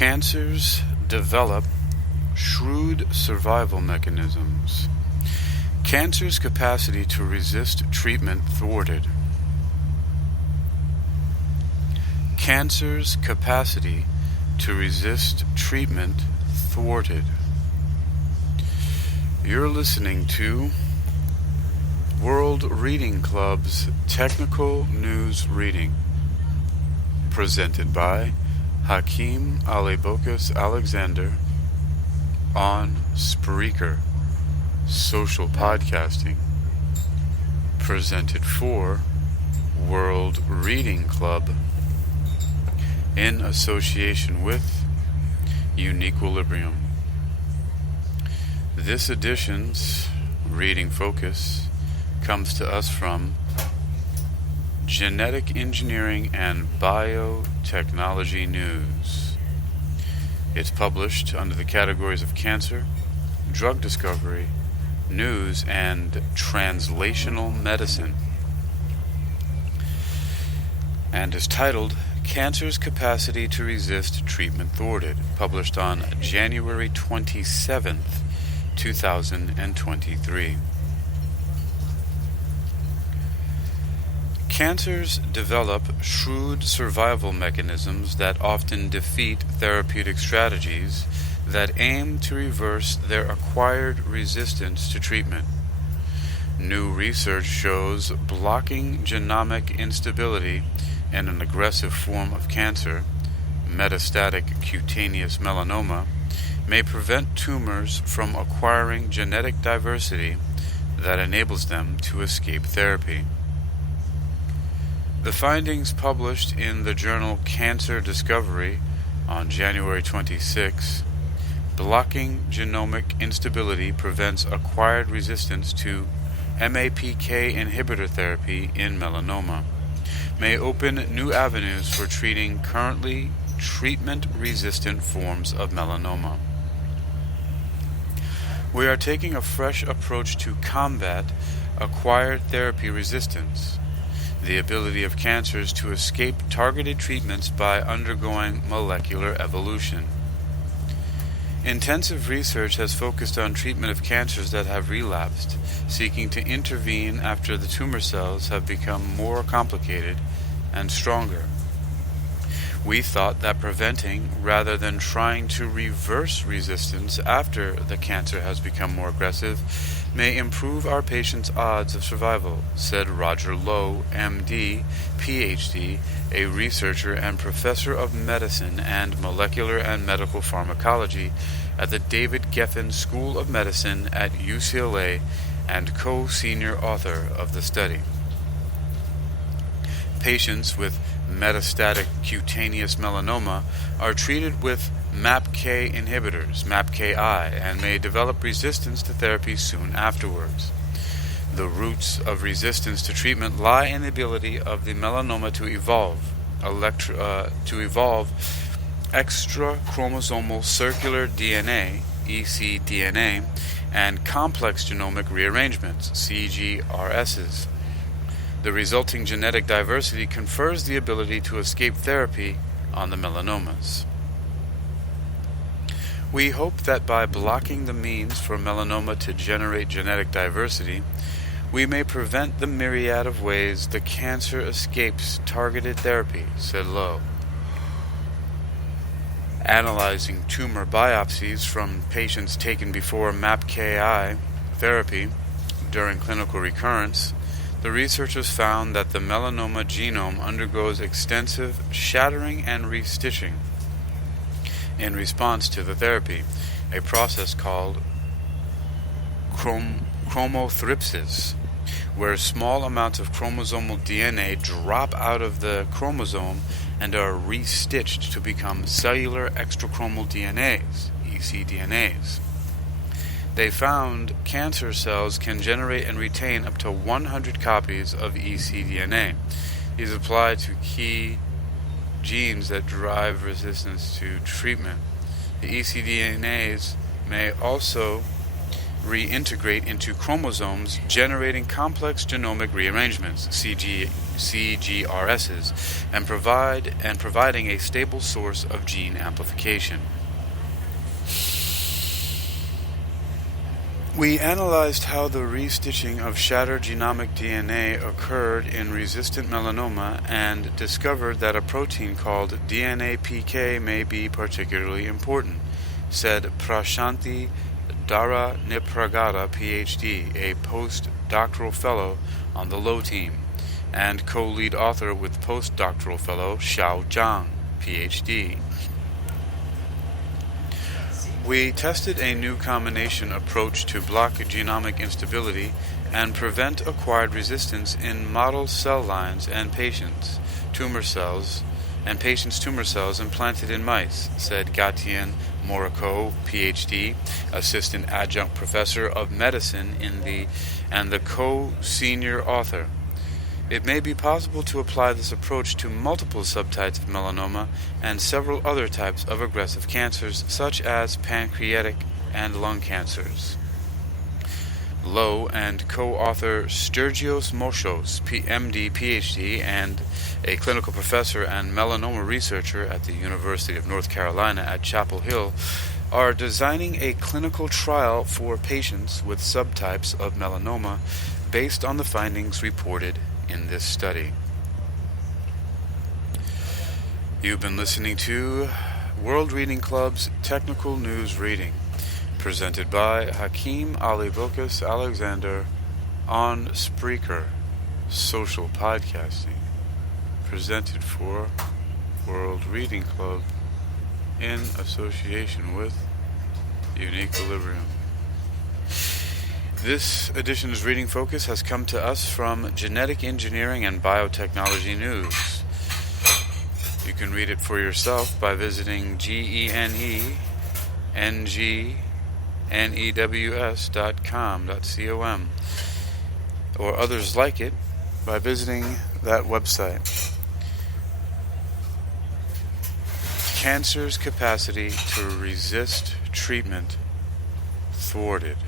Cancers develop shrewd survival mechanisms. Cancer's capacity to resist treatment thwarted. Cancer's capacity to resist treatment thwarted. You're listening to World Reading Club's Technical News Reading, presented by Hakeem-Ali-Bocas-Alexander on Spreaker, social podcasting, presented for World Reading Club in association with UniquilibriuM. This edition's reading focus comes to us from Genetic Engineering and Biotechnology News. It's published under the categories of cancer, drug discovery, news, and translational medicine, and is titled Cancer's Capacity to Resist Treatment Thwarted, published on January 27th, 2023. Cancers develop shrewd survival mechanisms that often defeat therapeutic strategies that aim to reverse their acquired resistance to treatment. New research shows blocking genomic instability in an aggressive form of cancer, metastatic cutaneous melanoma, may prevent tumors from acquiring genetic diversity that enables them to escape therapy. The findings published in the journal Cancer Discovery on January 26, blocking genomic instability prevents acquired resistance to MAPK inhibitor therapy in melanoma, may open new avenues for treating currently treatment-resistant forms of melanoma. We are taking a fresh approach to combat acquired therapy resistance, the ability of cancers to escape targeted treatments by undergoing molecular evolution. Intensive research has focused on treatment of cancers that have relapsed, seeking to intervene after the tumor cells have become more complicated and stronger. We thought that preventing rather than trying to reverse resistance after the cancer has become more aggressive may improve our patients' odds of survival, said Roger Lowe, MD, PhD, a researcher and professor of medicine and molecular and medical pharmacology at the David Geffen School of Medicine at UCLA and co-senior author of the study. Patients with metastatic cutaneous melanoma are treated with MAPK inhibitors, MAPKI, and may develop resistance to therapy soon afterwards. The roots of resistance to treatment lie in the ability of the melanoma to evolve extra-chromosomal circular DNA, ecDNA, and complex genomic rearrangements, CGRSs. The resulting genetic diversity confers the ability to escape therapy on the melanomas. We hope that by blocking the means for melanoma to generate genetic diversity, we may prevent the myriad of ways the cancer escapes targeted therapy, said Lowe. Analyzing tumor biopsies from patients taken before MAPKI therapy during clinical recurrence, the researchers found that the melanoma genome undergoes extensive shattering and restitching in response to the therapy, a process called chromothripsis, where small amounts of chromosomal DNA drop out of the chromosome and are restitched to become cellular extrachromal DNAs, ecDNAs. They found cancer cells can generate and retain up to 100 copies of ecDNA. These apply to key genes that drive resistance to treatment. The ecDNAs may also reintegrate into chromosomes, generating complex genomic rearrangements, CGRSs, and providing a stable source of gene amplification. We analyzed how the restitching of shattered genomic DNA occurred in resistant melanoma and discovered that a protein called DNA PK may be particularly important, said Prashanthi Dara-Nipragada, PhD, a postdoctoral fellow on the LOW team, and co-lead author with postdoctoral fellow Xiao Zhang, PhD. We tested a new combination approach to block genomic instability and prevent acquired resistance in model cell lines and patients' tumor cells implanted in mice, said Gatien Morico, PhD, assistant adjunct professor of medicine and the co-senior author. It may be possible to apply this approach to multiple subtypes of melanoma and several other types of aggressive cancers, such as pancreatic and lung cancers. Lowe and co-author Sturgios Moschos, MD, PhD, and a clinical professor and melanoma researcher at the University of North Carolina at Chapel Hill, are designing a clinical trial for patients with subtypes of melanoma based on the findings reported in this study. You've been listening to World Reading Club's Technical News Reading, presented by Hakeem-Ali-Bocas-Alexander on Spreaker, social podcasting, presented for World Reading Club in association with UniquilibriuM. This edition's reading focus has come to us from Genetic Engineering and Biotechnology News. You can read it for yourself by visiting GENENGNEWS.com, or others like it by visiting that website. Cancer's capacity to resist treatment thwarted.